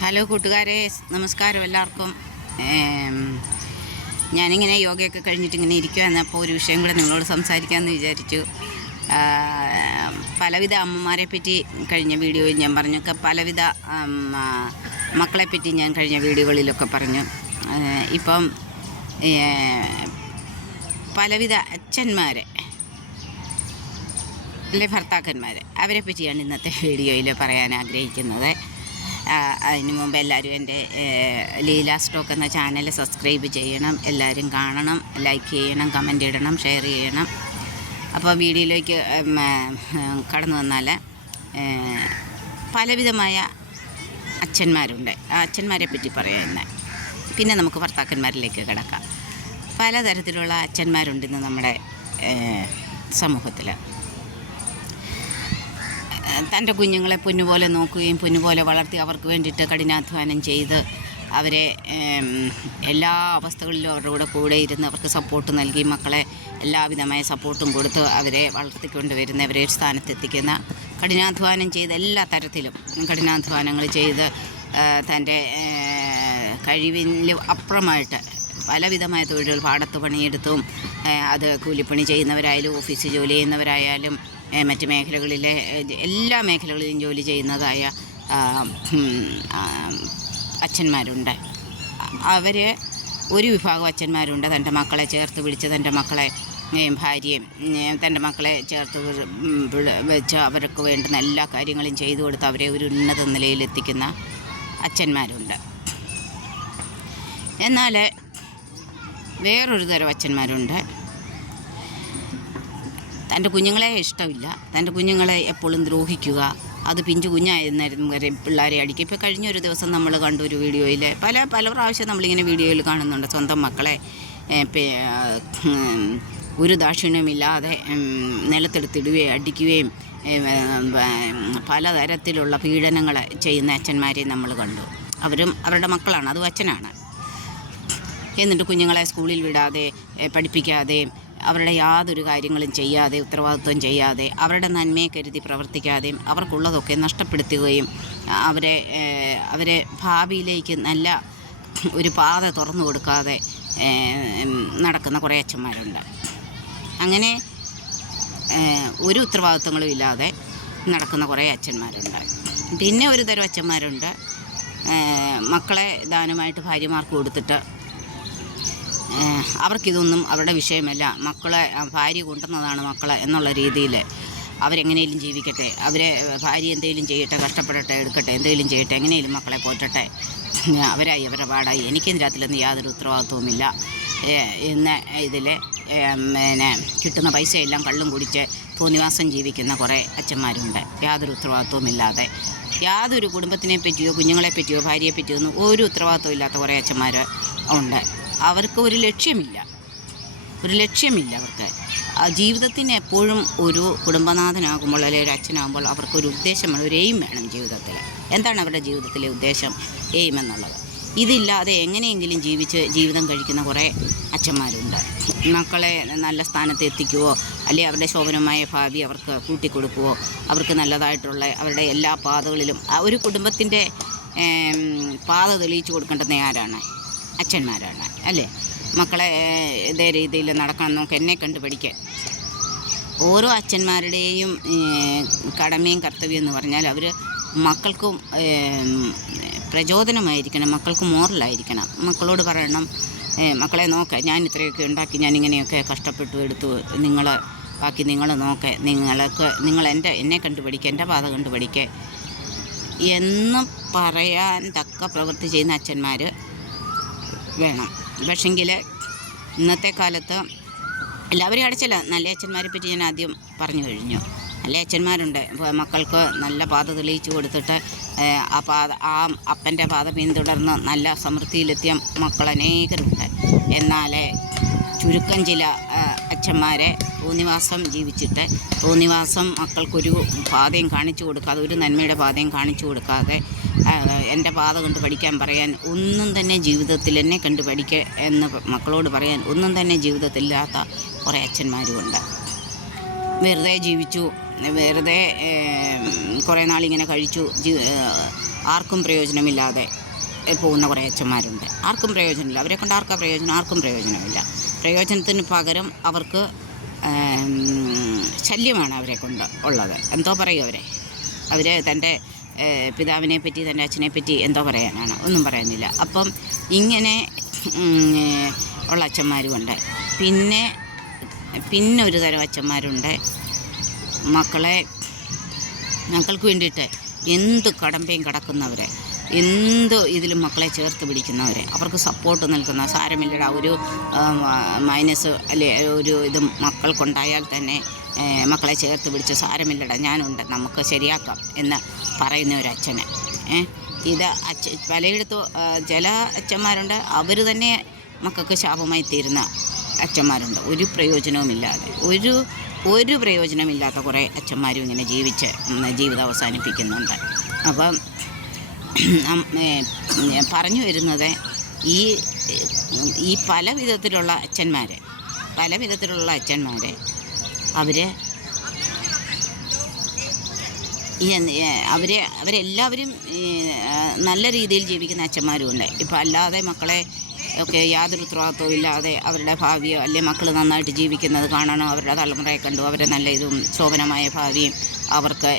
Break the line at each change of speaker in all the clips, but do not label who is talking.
Hello കൂട്ടുകാരെ നമസ്കാരം എല്ലാവർക്കും. ഞാനിങ്ങനെ യോഗയൊക്കെ കഴിഞ്ഞിട്ട് ഇങ്ങനെ ഇരിക്കുകയാണ് അപ്പോൾ ഒരു വിഷയം കൂടെ നിങ്ങളോട് സംസാരിക്കാമെന്ന് വിചാരിച്ചു. പലവിധ അമ്മമാരെ പറ്റി കഴിഞ്ഞ വീഡിയോയിൽ ഞാൻ പറഞ്ഞു. ഒക്കെ പലവിധ മക്കളെപ്പറ്റി മക്കളെ പറ്റി ഞാൻ കഴിഞ്ഞ വീഡിയോകളിലൊക്കെ പറഞ്ഞു. ഇപ്പം പലവിധ അച്ഛന്മാരെ അല്ലെ ഭർത്താക്കന്മാരെ അവരെ പറ്റിയാണ് ഇന്നത്തെ വീഡിയോയിൽ പറയാൻ ആഗ്രഹിക്കുന്നത്. അതിന് മുമ്പ് എല്ലാവരും എന്റെ ലീല സ്റ്റോക്ക് എന്ന ചാനൽ സബ്സ്ക്രൈബ് ചെയ്യണം. എല്ലാവരും കാണണം ലൈക്ക് ചെയ്യണം കമന്റ് ഇടണം ഷെയർ ചെയ്യണം. അപ്പോൾ വീഡിയോയിലേക്ക് കടന്നു വന്നാൽ പലവിധമായ അച്ഛന്മാരുണ്ട്. ആ അച്ഛന്മാരെ പറ്റി പറയുന്നത് പിന്നെ നമുക്ക് ഭർത്താക്കന്മാരിലേക്ക് കിടക്കാം. പലതരത്തിലുള്ള അച്ഛന്മാരുണ്ടെന്ന് നമ്മുടെ സമൂഹത്തിൽ തന്റെ കുഞ്ഞുങ്ങളെ പൊന്നുപോലെ നോക്കുകയും പൊന്നുപോലെ വളർത്തി അവർക്ക് വേണ്ടിയിട്ട് കഠിനാധ്വാനം ചെയ്ത് അവരെ എല്ലാ അവസ്ഥകളിലും അവരുടെ കൂടെ കൂടെ ഇരുന്ന് അവർക്ക് സപ്പോർട്ട് നൽകി മക്കളെ എല്ലാവിധമായ സപ്പോർട്ടും കൊടുത്ത് അവരെ വളർത്തിക്കൊണ്ട് വരുന്ന അവരെ സ്ഥാനത്തെത്തിക്കുന്ന കഠിനാധ്വാനം ചെയ്ത് എല്ലാ തരത്തിലും കഠിനാധ്വാനങ്ങൾ ചെയ്ത് തന്റെ കഴിവിൽ അപ്പുറമായിട്ട് പലവിധമായ തൊഴിലുകൾ പാടത്ത് പണിയെടുത്തും അത് കൂലിപ്പണി ചെയ്യുന്നവരായാലും ഓഫീസ് ജോലി ചെയ്യുന്നവരായാലും മറ്റ് മേഖലകളിലെ എല്ലാ മേഖലകളിലും ജോലി ചെയ്യുന്നതായ അച്ഛന്മാരുണ്ട്. അവർ ഒരു വിഭാഗം അച്ഛന്മാരുണ്ട്. തന്റെ മക്കളെ ചേർത്ത് പിടിച്ച് തന്റെ മക്കളെ ഭാര്യയും തന്റെ മക്കളെ ചേർത്ത് വെച്ച് അവർക്ക് വേണ്ടുന്ന എല്ലാ കാര്യങ്ങളും ചെയ്തു കൊടുത്ത് അവരെ ഒരു ഉന്നത നിലയിലെത്തിക്കുന്ന അച്ഛന്മാരുണ്ട്. എന്നാൽ വേറൊരു തരം അച്ഛന്മാരുണ്ട്. തന്റെ കുഞ്ഞുങ്ങളെ ഇഷ്ടമില്ല. തന്റെ കുഞ്ഞുങ്ങളെ എപ്പോഴും ദ്രോഹിക്കുക. അത് പിഞ്ചു കുഞ്ഞായിരുന്നായിരുന്നു വരെ പിള്ളേരെ അടിക്കുക. ഇപ്പോൾ കഴിഞ്ഞ ഒരു ദിവസം നമ്മൾ കണ്ടു ഒരു വീഡിയോയിൽ പല പല പ്രാവശ്യം നമ്മളിങ്ങനെ വീഡിയോയിൽ കാണുന്നുണ്ട്. സ്വന്തം മക്കളെ ഒരു ദാക്ഷിണ്യമില്ലാതെ നിലത്തെടുത്തിടുകയും അടിക്കുകയും പലതരത്തിലുള്ള പീഡനങ്ങൾ ചെയ്യുന്ന അച്ഛന്മാരെ നമ്മൾ കണ്ടു. അവരും അവരുടെ മക്കളാണ്. അതും അച്ഛനാണ്. എന്നിട്ട് കുഞ്ഞുങ്ങളെ സ്കൂളിൽ വിടാതെ പഠിപ്പിക്കാതെ അവരുടെ യാതൊരു കാര്യങ്ങളും ചെയ്യാതെ ഉത്തരവാദിത്വം ചെയ്യാതെ അവരുടെ നന്മയെ കരുതി പ്രവർത്തിക്കാതെയും അവർക്കുള്ളതൊക്കെ നഷ്ടപ്പെടുത്തുകയും അവരെ അവരെ ഭാവിയിലേക്ക് നല്ല ഒരു പാത തുറന്നു കൊടുക്കാതെ നടക്കുന്ന കുറേ അച്ഛന്മാരുണ്ട്. അങ്ങനെ ഒരു ഉത്തരവാദിത്വങ്ങളും ഇല്ലാതെ നടക്കുന്ന കുറേ അച്ഛന്മാരുണ്ട്. പിന്നെ ഒരു തരം അച്ഛന്മാരുണ്ട്. മക്കളെ ദാനമായിട്ട് ഭാര്യമാർക്ക് കൊടുത്തിട്ട് അവർക്കിതൊന്നും അവരുടെ വിഷയമല്ല. മക്കളെ ഭാര്യ കൊണ്ടുവന്നതാണ് മക്കളെ എന്നുള്ള രീതിയിൽ അവരെങ്ങനെയും ജീവിക്കട്ടെ. അവരെ ഭാര്യ എന്തെങ്കിലും ചെയ്യട്ടെ കഷ്ടപ്പെടട്ടെ എടുക്കട്ടെ എന്തെങ്കിലും ചെയ്യട്ടെ എങ്ങനെയും മക്കളെ പോറ്റട്ടെ. അവരായി അവരുടെ പാടായി. എനിക്കിതിന്റെ അതിലൊന്നും യാതൊരു ഉത്തരവാദിത്വവുമില്ല ഇന്ന് ഇതിൽ പിന്നെ കിട്ടുന്ന പൈസയെല്ലാം കള്ളും കുടിച്ച് തോന്നിവാസം ജീവിക്കുന്ന കുറേ അച്ഛന്മാരുണ്ട്. യാതൊരു ഉത്തരവാദിത്വമില്ലാതെ യാതൊരു കുടുംബത്തിനെ പറ്റിയോ കുഞ്ഞുങ്ങളെ പറ്റിയോ ഭാര്യയെ പറ്റിയോ ഒന്നും ഒരു ഉത്തരവാദിത്വം ഇല്ലാത്ത കുറേ അച്ഛന്മാർ ഉണ്ട്. അവർക്ക് ഒരു ലക്ഷ്യമില്ല. ഒരു ലക്ഷ്യമില്ല അവർക്ക്. ആ ജീവിതത്തിന് എപ്പോഴും ഒരു കുടുംബനാഥനാകുമ്പോൾ അല്ലെങ്കിൽ ഒരു അച്ഛനാകുമ്പോൾ അവർക്കൊരു ഉദ്ദേശം വേണം ഒരു എയിം വേണം ജീവിതത്തിൽ എന്താണ് അവരുടെ ജീവിതത്തിലെ ഉദ്ദേശം എയിം എന്നുള്ളത്? ഇതില്ലാതെ എങ്ങനെയെങ്കിലും ജീവിച്ച് ജീവിതം കഴിക്കുന്ന കുറേ അച്ഛന്മാരുണ്ട്. മക്കളെ നല്ല സ്ഥാനത്ത് എത്തിക്കുവോ? അല്ലെങ്കിൽ അവരുടെ ശോഭനമായ ഭാവി അവർക്ക് കൂട്ടിക്കൊടുക്കുവോ? അവർക്ക് നല്ലതായിട്ടുള്ള അവരുടെ എല്ലാ പാതകളിലും ഒരു കുടുംബത്തിന്റെ പാത തെളിയിച്ചു കൊടുക്കേണ്ടുന്ന ആരാണ്? അച്ഛന്മാരാണ് അല്ലേ? മക്കളെ ഇതേ രീതിയിൽ നടക്കണം നമുക്ക് എന്നെ കണ്ട് പഠിക്കാൻ ഓരോ അച്ഛന്മാരുടെയും കടമയും കർത്തവ്യം എന്ന് പറഞ്ഞാൽ അവർ മക്കൾക്കും പ്രചോദനമായിരിക്കണം മക്കൾക്ക് മോറലായിരിക്കണം. മക്കളോട് പറയണം മക്കളെ നോക്ക ഞാൻ ഇത്രയൊക്കെ ഉണ്ടാക്കി ഞാൻ ഇങ്ങനെയൊക്കെ കഷ്ടപ്പെട്ടു എടുത്തു നിങ്ങൾ ബാക്കി നിങ്ങൾ നോക്ക് നിങ്ങൾക്ക് നിങ്ങൾ എന്റെ എന്നെ കണ്ടു പഠിക്കുക എന്റെ പാത കണ്ടു പഠിക്കുക എന്ന് പറയാൻ തക്ക പ്രവൃത്തി ചെയ്യുന്ന അച്ഛന്മാർ വേണം. പക്ഷെങ്കിൽ ഇന്നത്തെ കാലത്ത് എല്ലാവരും അടച്ചില്ല. നല്ല അച്ഛന്മാരെ പറ്റി ഞാൻ ആദ്യം പറഞ്ഞു കഴിഞ്ഞു. നല്ല അച്ഛന്മാരുണ്ട്. മക്കൾക്ക് നല്ല പാത തെളിയിച്ചു കൊടുത്തിട്ട് ആ പാത ആ അപ്പന്റെ പാത പിന്തുടർന്ന് നല്ല സമൃദ്ധിയിലെത്തിയ മക്കൾ അനേകരുണ്ട്. ചുരുക്കം ചില അച്ഛന്മാരെ തോന്നിവാസം ജീവിച്ചിട്ട് തോന്നിവാസം മക്കൾക്കൊരു പാതയും കാണിച്ചു കൊടുക്കാതെ ഒരു നന്മയുടെ പാതയും കാണിച്ചു കൊടുക്കാതെ എന്റെ പാത കണ്ട് പഠിക്കാൻ പറയാൻ ഒന്നും തന്നെ ജീവിതത്തിൽ എന്നെ കണ്ട് പഠിക്കുക എന്ന് മക്കളോട് പറയാൻ ഒന്നും തന്നെ ജീവിതത്തിലില്ലാത്ത കുറേ അച്ഛന്മാരുമുണ്ട്. വെറുതെ ജീവിച്ചു വെറുതെ കുറേ നാളിങ്ങനെ കഴിച്ചു ആർക്കും പ്രയോജനമില്ലാതെ പോകുന്ന കുറേ അച്ഛന്മാരുണ്ട്. ആർക്കും പ്രയോജനമില്ല. അവരെ കൊണ്ട് ആർക്കാ പ്രയോജനം? ആർക്കും പ്രയോജനമില്ല. പ്രയോജനത്തിന് പകരം അവർക്ക് ശല്യമാണ് അവരെ കൊണ്ട് ഉള്ളത്. എന്തോ പറയും അവരെ. അവർ തന്റെ പിതാവിനെ പറ്റി തന്റെ അച്ഛനെ പറ്റി എന്തോ പറയാനാണ്. ഒന്നും പറയാനില്ല. അപ്പം ഇങ്ങനെ ഉള്ള അച്ഛന്മാരുമുണ്ട് പിന്നെ പിന്നെ ഒരു തരം അച്ഛന്മാരുണ്ട്. മക്കളെ മക്കൾക്ക് വേണ്ടിയിട്ട് എന്ത് കടമ്പയും കടക്കുന്നവരെ. എന്ത് ഇതിലും മക്കളെ ചേർത്ത് പിടിക്കുന്നവരെ. അവർക്ക് സപ്പോർട്ട് നൽകുന്ന സാരമില്ലടാ ഒരു മൈനസ് അല്ലെ ഒരു ഇത് മക്കൾക്കുണ്ടായാൽ തന്നെ മക്കളെ ചേർത്ത് പിടിച്ച് സാരമില്ലടാ ഞാനുണ്ട് നമുക്ക് ശരിയാക്കാം എന്ന് പറയുന്ന ഒരു അച്ഛന്. ഇത് അച്ഛ പലയിടത്തും ചില അച്ഛന്മാരുണ്ട് അവർ തന്നെ മക്കൾക്ക് ശാപമായി തീരുന്ന അച്ഛന്മാരുണ്ട്. ഒരു പ്രയോജനവുമില്ലാതെ ഒരു ഒരു പ്രയോജനമില്ലാത്ത കുറേ അച്ഛന്മാരും ഇങ്ങനെ ജീവിച്ച് ജീവിതം അവസാനിപ്പിക്കുന്നുണ്ട്. അപ്പം പറഞ്ഞു വരുന്നത് ഈ ഈ പല വിധത്തിലുള്ള അച്ഛന്മാർ പല വിധത്തിലുള്ള അച്ഛന്മാർ അവർ ഈ അവർ അവരെല്ലാവരും നല്ല രീതിയിൽ ജീവിക്കുന്ന അച്ഛന്മാരും ഉണ്ട്. ഇപ്പം അല്ലാതെ മക്കളെ ഒക്കെ യാതൊരു ഉത്തരവാദിത്വവും ഇല്ലാതെ അവരുടെ ഭാവിയോ അല്ലെങ്കിൽ മക്കൾ നന്നായിട്ട് ജീവിക്കുന്നത് കാണണം അവരുടെ തലമുറയെ കണ്ടു അവരെ നല്ല ഇതും ശോഭനമായ ഭാവിയും അവർക്ക്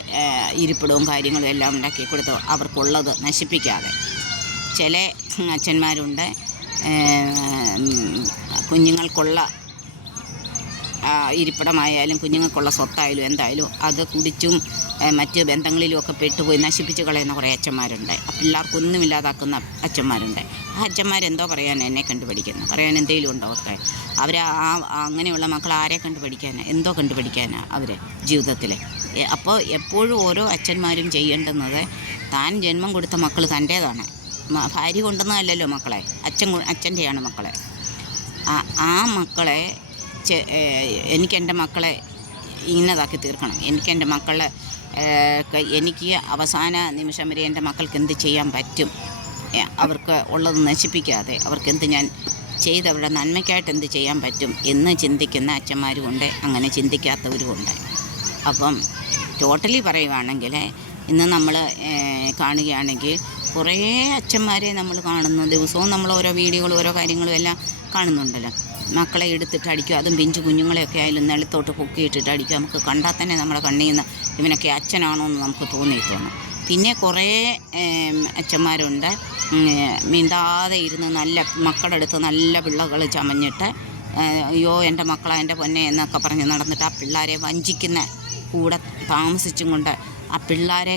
ഇരിപ്പിടവും കാര്യങ്ങളും എല്ലാം ഉണ്ടാക്കി കൊടുത്ത് അവർക്കുള്ളത് നശിപ്പിക്കാതെ. ചില അച്ഛന്മാരുണ്ട് കുഞ്ഞുങ്ങൾക്കുള്ള ഇരിപ്പിടമായാലും കുഞ്ഞുങ്ങൾക്കുള്ള സ്വത്തായാലും എന്തായാലും അത് കുടിച്ചും മറ്റ് ബന്ധങ്ങളിലും ഒക്കെ പെട്ടുപോയി നശിപ്പിച്ച് കളയുന്ന കുറേ അച്ഛന്മാരുണ്ട്. പിള്ളേർക്കൊന്നും ഇല്ലാതാക്കുന്ന അച്ഛന്മാരുണ്ട്. ആ അച്ഛന്മാരെന്തോ പറയാൻ എന്നെ കണ്ടുപിടിക്കുന്നു? പറയാൻ എന്തെങ്കിലും ഉണ്ടോ അവർക്ക്? അവർ ആ അങ്ങനെയുള്ള മക്കൾ ആരെ കണ്ടുപിടിക്കാനാണ് എന്തോ കണ്ടുപിടിക്കാനാണ് അവർ ജീവിതത്തിൽ അപ്പോൾ എപ്പോഴും ഓരോ അച്ഛന്മാരും ചെയ്യേണ്ടുന്നത് താൻ ജന്മം കൊടുത്ത മക്കൾ തന്റേതാണ്. ഭാര്യ കൊണ്ടുവന്നതല്ലല്ലോ മക്കളെ. അച്ഛൻ അച്ഛന്റെയാണ് മക്കളെ. ആ മക്കളെ എനിക്ക് എന്റെ മക്കളെ ഇന്നതാക്കി തീർക്കണം. എനിക്ക് എന്റെ മക്കളെ എനിക്ക് അവസാന നിമിഷം വരെ എന്റെ മക്കൾക്ക് എന്ത് ചെയ്യാൻ പറ്റും? അവർക്ക് ഉള്ളത് നശിപ്പിക്കാതെ അവർക്ക് എന്ത് ഞാൻ ചെയ്ത് അവരുടെ നന്മയ്ക്കായിട്ട് എന്ത് ചെയ്യാൻ പറ്റും എന്ന് ചിന്തിക്കുന്ന അച്ഛന്മാരുമുണ്ട്. അങ്ങനെ ചിന്തിക്കാത്തവരുമുണ്ട്. അപ്പം ടോട്ടലി പറയുവാണെങ്കിൽ ഇന്ന് നമ്മൾ കാണുകയാണെങ്കിൽ കുറേ അച്ഛന്മാരെ നമ്മൾ കാണുന്നു ദിവസവും നമ്മൾ ഓരോ വീഡിയോകളും ഓരോ കാര്യങ്ങളും എല്ലാം കാണുന്നുണ്ടല്ലോ. മക്കളെ എടുത്തിട്ട് അടിക്കുക അതും പിഞ്ചു കുഞ്ഞുങ്ങളെയൊക്കെ ആയാലും നിലത്തോട്ട് പൊക്കിയിട്ടിട്ട് അടിക്കുക നമുക്ക് കണ്ടാൽ തന്നെ നമ്മുടെ കണ്ണിൽ നിന്ന് ഇവനൊക്കെ അച്ഛനാണോ എന്ന് നമുക്ക് തോന്നി തോന്നും. പിന്നെ കുറേ അച്ഛന്മാരുണ്ട്. മിണ്ടാതെ ഇരുന്ന് നല്ല മക്കളുടെ അടുത്ത് നല്ല പിള്ളകൾ ചമഞ്ഞിട്ട് അയ്യോ എന്റെ മക്കളാ എന്റെ പൊന്നെ എന്നൊക്കെ പറഞ്ഞ് നടന്നിട്ട് ആ പിള്ളേരെ വഞ്ചിക്കുന്ന കൂടെ താമസിച്ചും കൊണ്ട് ആ പിള്ളേരെ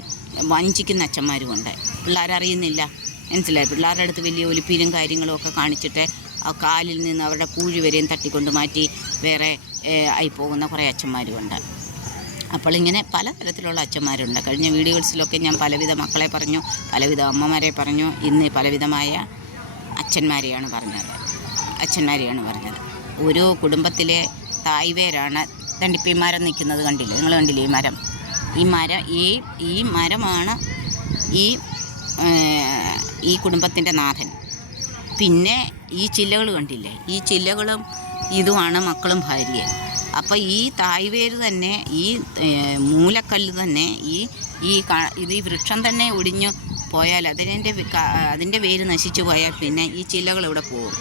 വഞ്ചിക്കുന്ന അച്ഛന്മാരുമുണ്ട് പിള്ളേരറിയുന്നില്ല. മനസ്സിലായി? പിള്ളേരുടെ അടുത്ത് വലിയ ഒലിപ്പീരും കാര്യങ്ങളും ഒക്കെ കാണിച്ചിട്ട് ആ കാലിൽ നിന്ന് അവരുടെ കൂഴി വരെയും തട്ടിക്കൊണ്ട് മാറ്റി വേറെ ആയി പോകുന്ന കുറേ അച്ഛന്മാരുമുണ്ട് അപ്പോൾ ഇങ്ങനെ പല തരത്തിലുള്ള അച്ഛന്മാരുണ്ട്. കഴിഞ്ഞ വീഡിയോസിലൊക്കെ ഞാൻ പലവിധ മക്കളെ പറഞ്ഞു പലവിധ അമ്മമാരെ പറഞ്ഞു. ഇന്ന് പലവിധമായ അച്ഛന്മാരെയാണ് പറഞ്ഞത്. അച്ഛന്മാരെയാണ് പറഞ്ഞത്. ഓരോ കുടുംബത്തിലെ തായ്വേരാണ് ദണ്ടിപ്പം ഈ മരം നിൽക്കുന്നത് കണ്ടില്ലേ? നിങ്ങൾ കണ്ടില്ലേ ഈ മരം? ഈ മരം ഈ ഈ മരമാണ് ഈ ഈ കുടുംബത്തിന്റെ നാഥൻ. പിന്നെ ഈ ചില്ലകൾ കണ്ടില്ലേ? ഈ ചില്ലകളും ഇതുമാണ് മക്കളും ഭാര്യയും. അപ്പോൾ ഈ തായ്വേര് തന്നെ ഈ മൂലക്കല്ല് തന്നെ ഈ ഈ ഇത് ഈ വൃക്ഷം തന്നെ ഒടിഞ്ഞു പോയാൽ അതിന്റെ അതിന്റെ വേര് നശിച്ചു പോയാൽ പിന്നെ ഈ ചില്ലകൾ ഇവിടെ പോകും?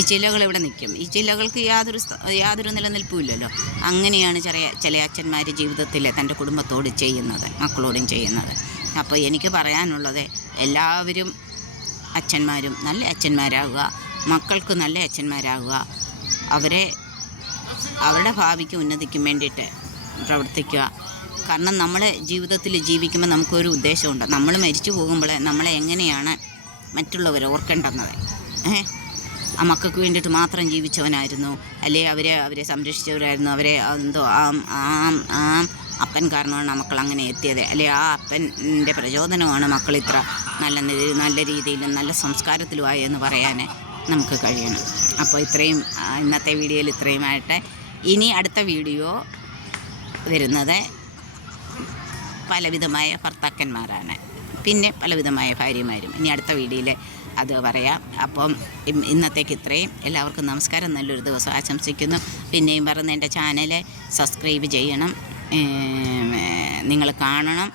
ഈ ചിലകൾ ഇവിടെ നിൽക്കും. ഈ ചിലകൾക്ക് യാതൊരു യാതൊരു നിലനിൽപ്പുമില്ലല്ലോ. അങ്ങനെയാണ് ചെറിയ ചില അച്ഛന്മാർ ജീവിതത്തിൽ തന്റെ കുടുംബത്തോട് ചെയ്യുന്നത് മക്കളോടും ചെയ്യുന്നത്. അപ്പോൾ എനിക്ക് പറയാനുള്ളത് എല്ലാവരും അച്ഛന്മാരും നല്ല അച്ഛന്മാരാകുക മക്കൾക്ക് നല്ല അച്ഛന്മാരാകുക. അവരെ അവരുടെ ഭാവിക്ക് ഉന്നതിക്കും വേണ്ടിയിട്ട് പ്രവർത്തിക്കുക. കാരണം നമ്മൾ ജീവിതത്തിൽ ജീവിക്കുമ്പോൾ നമുക്കൊരു ഉദ്ദേശമുണ്ട് നമ്മൾ മരിച്ചു പോകുമ്പോൾ നമ്മളെ എങ്ങനെയാണ് മറ്റുള്ളവർ ഓർക്കേണ്ടുന്നത്? ഏഹ്? ആ മക്കൾക്ക് വേണ്ടിയിട്ട് മാത്രം ജീവിച്ചവനായിരുന്നു. അല്ലെ? അവരെ അവരെ സംരക്ഷിച്ചവരായിരുന്നു. അവരെ എന്തോ ആ ആ ആ അപ്പൻ കാരണമാണ് മക്കൾ അങ്ങനെ എത്തിയത്. അല്ലെ? ആ അപ്പന്റെ പ്രചോദനമാണ് മക്കൾ ഇത്ര നല്ല നല്ല രീതിയിലും നല്ല സംസ്കാരത്തിലുമായി എന്ന് പറയാൻ നമുക്ക് കഴിയണം. അപ്പോൾ ഇത്രയും ഇന്നത്തെ വീഡിയോയിൽ ഇത്രയുമായിട്ട്. ഇനി അടുത്ത വീഡിയോ വരുന്നത് പലവിധമായ ഭർത്താക്കന്മാരാണ്. പിന്നെ പലവിധമായ ഭാര്യമാരും ഇനി അടുത്ത വീഡിയോയിൽ അത് പറയാം. അപ്പം ഇന്നത്തേക്ക് ഇത്രയും. എല്ലാവർക്കും നമസ്കാരം. നല്ലൊരു ദിവസം ആശംസിക്കുന്നു. പിന്നെയും പറഞ്ഞ എന്റെ ചാനൽ സബ്സ്ക്രൈബ് ചെയ്യണം. നിങ്ങൾ കാണണം.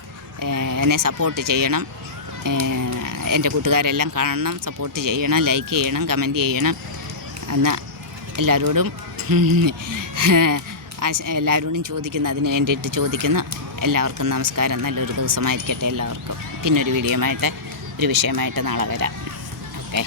എന്നെ സപ്പോർട്ട് ചെയ്യണം. എന്റെ കൂട്ടുകാരെല്ലാം കാണണം. സപ്പോർട്ട് ചെയ്യണം. ലൈക്ക് ചെയ്യണം. കമന്റ് ചെയ്യണം. എന്നാൽ എല്ലാവരോടും എല്ലാവരോടും ചോദിക്കുന്നു. അതിന് വേണ്ടിയിട്ട് ചോദിക്കുന്നു. എല്ലാവർക്കും നമസ്കാരം. നല്ലൊരു ദിവസമായിരിക്കട്ടെ എല്ലാവർക്കും. പിന്നൊരു വീഡിയോമായിട്ട് ഒരു വിഷയമായിട്ട് നാളെ വരാം. ഓക്കെ.